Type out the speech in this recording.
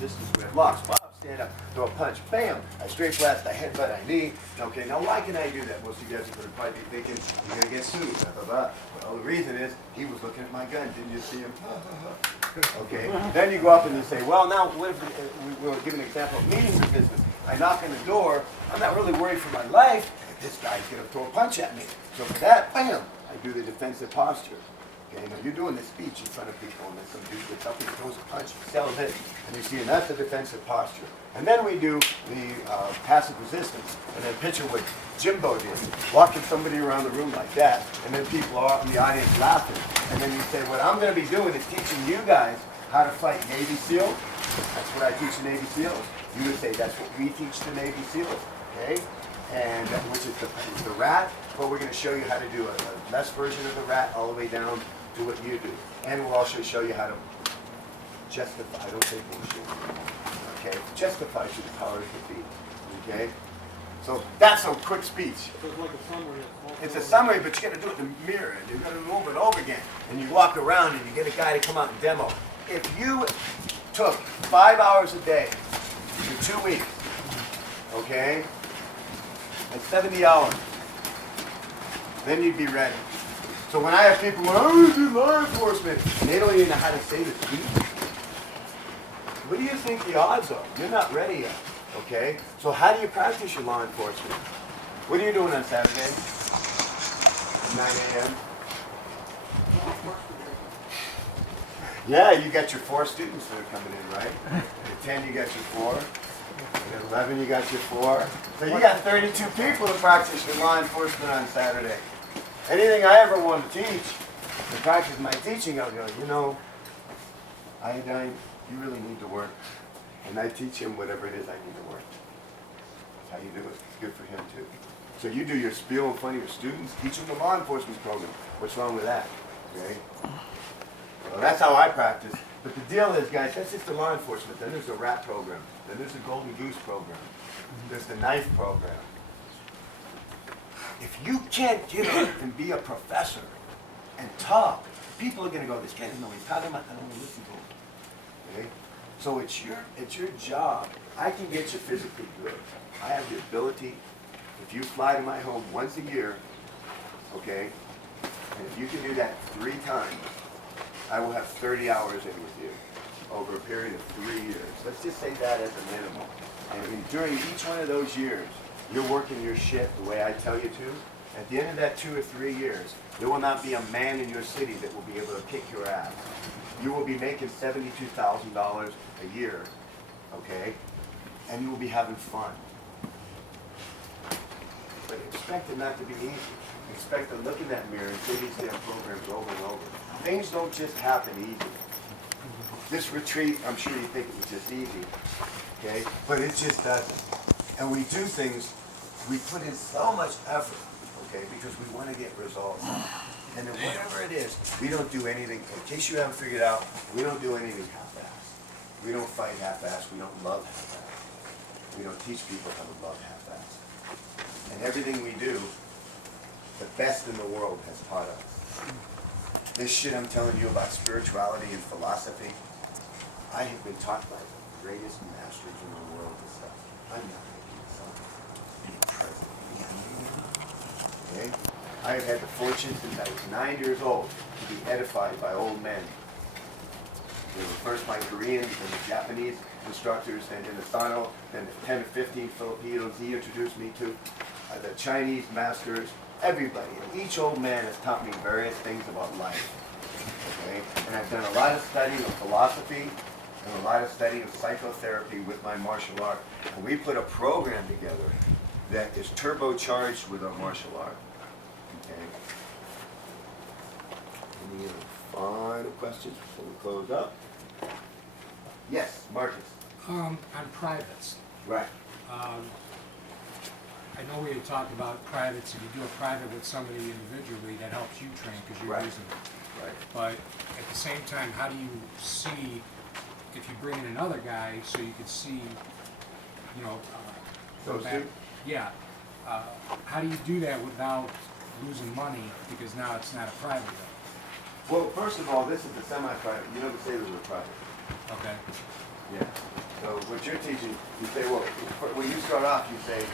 resistance, we have locks. Bob, stand up, throw a punch, bam, I straight blast, I headbutt, I knee. Okay, now why can I do that? Most of you guys are going to probably be thinking, you're going to get sued, blah, blah, blah. Well, the reason is, he was looking at my gun, didn't you see him? Okay, then you go up and you say, well, now, what if we'll give an example of meeting the business. I knock on the door, I'm not really worried for my life, this guy's going to throw a punch at me. So for that, bam, I do the defensive posture. Okay, now you're doing this speech in front of people, and then some dude gets up and throws a punch, sells it, and you see, and that's the defensive posture. And then we do the passive resistance, and then picture what Jimbo did, walking somebody around the room like that, and then people are in the audience laughing. And then you say, what I'm going to be doing is teaching you guys how to fight Navy SEALs. That's what I teach the Navy SEALs. You would say that's what we teach the Navy SEALs, okay? And which is the rat, but we're going to show you how to do a less version of the rat all the way down to what you do. And we'll also show you how to justify, don't say bullshit, okay? Justify to the powers that be, okay? So that's a quick speech. So it's like a summary. It's a summary, but you got to do it in the mirror, and you're going to do it over and over again. And you walk around and you get a guy to come out and demo. If you took 5 hours a day for 2 weeks, okay, and 70 hours, then you'd be ready. So when I have people going, I want to do law enforcement, and they don't even know how to say the speech, what do you think the odds are? You're not ready yet, okay? So how do you practice your law enforcement? What are you doing on Saturday? 9 a.m.? Yeah, you got your 4 students that are coming in, right? At 10 you got your 4. At 11 you got your 4. So you got 32 people to practice your law enforcement on Saturday. Anything I ever want to teach, to practice my teaching, I'll go, you know, Iodine, you really need to work. And I teach him whatever it is I need to work. That's how you do it. It's good for him too. So you do your spiel in front of your students, teach them the law enforcement program. What's wrong with that? Okay? Well, that's how I practice. But the deal is, guys, that's just the law enforcement. Then there's the rat program. Then there's the golden goose program. There's the knife program. If you can't get up and be a professor and talk, people are going to go, this guy doesn't know what he's talking about, I don't want to listen to him. Okay? So it's your job. I can get you physically good. I have the ability, if you fly to my home once a year, okay, and if you can do that 3 times, I will have 30 hours in with you over a period of 3 years. Let's just say that as a minimum. And during each one of those years, you're working your shit the way I tell you to. At the end of that 2 or 3 years, there will not be a man in your city that will be able to kick your ass. You will be making $72,000 a year, okay? And you will be having fun. But expect it not to be easy. Expect to look in that mirror and see these damn programs over and over. Things don't just happen easy. This retreat, I'm sure you think it was just easy, okay? But it just doesn't. And we do things, we put in so much effort, okay, because we want to get results. And then whatever it is, we don't do anything, in case you haven't figured out, we don't do anything half-assed. We don't fight half-assed, we don't love half-assed. We don't teach people how to love half-assed. And everything we do, the best in the world has taught us. This shit I'm telling you about spirituality and philosophy, I have been taught by the greatest masters in the world this stuff. I'm not making this up. Being present. Okay? I have had the fortune since I was 9 years old to be edified by old men. They were first my Koreans and the Japanese instructors, then in the Sano, then the 10 or 15 Filipinos he introduced me to, the Chinese masters, everybody. And each old man has taught me various things about life. Okay? And I've done a lot of studying of philosophy and a lot of studying of psychotherapy with my martial art. And we put a program together that is turbocharged with our martial art. Okay? Any other final questions before we close up? Yes, Marcus. On privates. Right. I know we had talked about privates. If you do a private with somebody individually, that helps you train because you're Right. using them. Right. But at the same time, how do you see if you bring in another guy so you can see, you know, Those two? Yeah. How do you do that without losing money because now it's not a private yet? Well, first of all, this is a semi-private. You never say this was a private. Okay. Yeah. So what you're teaching, you say, well, when you start off, you say,